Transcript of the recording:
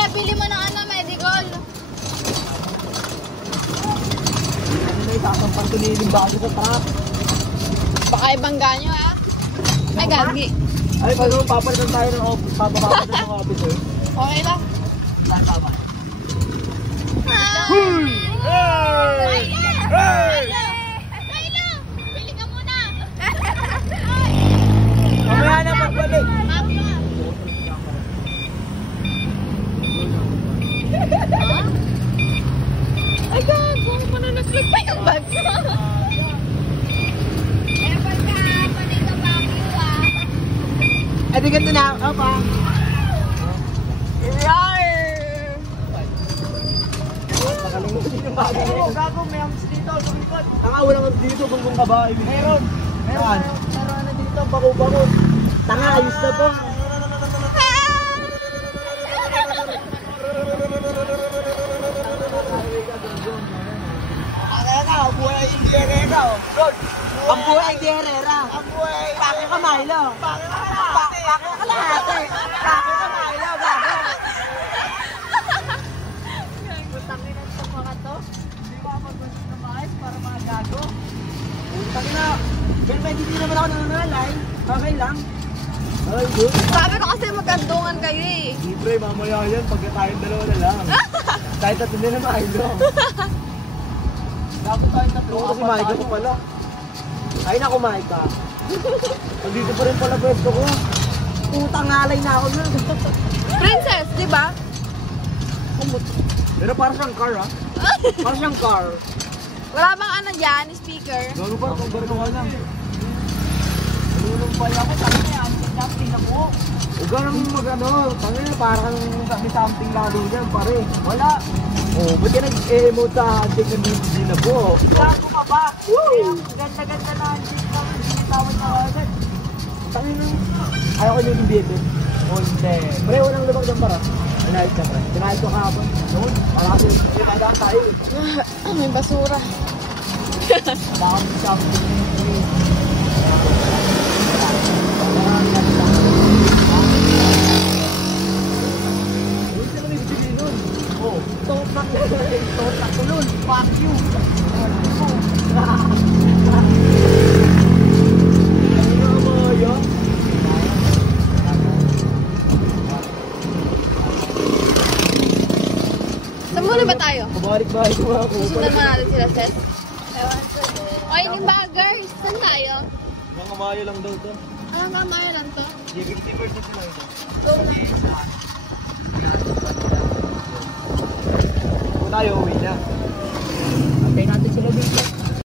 pinabili mo ng ano, medical. Ano na isasang pantuniling bago sa trap. Baka ibangga nyo ha. Ay, gagi. Ay, pag papalitan tayo ng office, papapapalitan ng officer. Okay lang. Tama. Hey! Hey! Bili ka muna. Mamaya na pagbalik. Ay, gago. Mananaslip pa yung bag mo. Ay, di ganito na. Opa. Nakalimutin yung bagay. Oo, gago. May amis dito. Lumipad. Tanga, walang amis dito. Bumbong ka ba? Meron. Meron ano dito. Bako-bako. Tanga, ayos na po. Ang buhay hindi Herrera. Ang buhay hindi Herrera. Ang buhay. Pake ka, Milo. Pake ka lahati. Pake ka, Milo. Gago. Tangin na ito mga to. Hindi mo mapagpunta na maayos para mga gago. Tangin na. Pero hindi naman ako nananalay. Okay lang. Ay, good. Sabi ko kasi magkandungan kayo eh. Libre, mamaya yan. Pagka tayong dalawa na lang. Tayo tatlo na Milo. Gago tayo tatlo. Kasi Milo ko pala. Ay na kumain ka. Nandito pa rin pala pwesto ko. Putang ngalay na ako nun. Princess, di ba? Pero para siyang car ha. Para siyang car. Wala bang ano dyan, speaker? Gago pa, kung barino ka lang. Nulumpay ako, sabi na yan. Something na po. Huwag ka naman mag-ano. Tangin na, parang may something lalo dyan, pare. Wala. Oh, ba't ka nag-emote sa handshake ng hindi na po? Gago ka ba? Woo! Ganda-ganda na handshake na. Sinitawan na agad. Tangin na. Ayaw ko yung biyete. Oh, hindi. Pre, walang lumang dyan para. Tinahit ka, pre. Tinahit ko kahapon. Noon, marami. Tinahit tayo. May basura. Baka may something. Topak tulun, fuck you. Saan muna ba tayo? Kabalik-balik ko ako. Susundan mo natin sila, Seth. Oy, yung baggers. Saan tayo? Mga mayo lang daw to. Anong kamaya lang to? 50% lang ito. Go na. Tayo uwi na.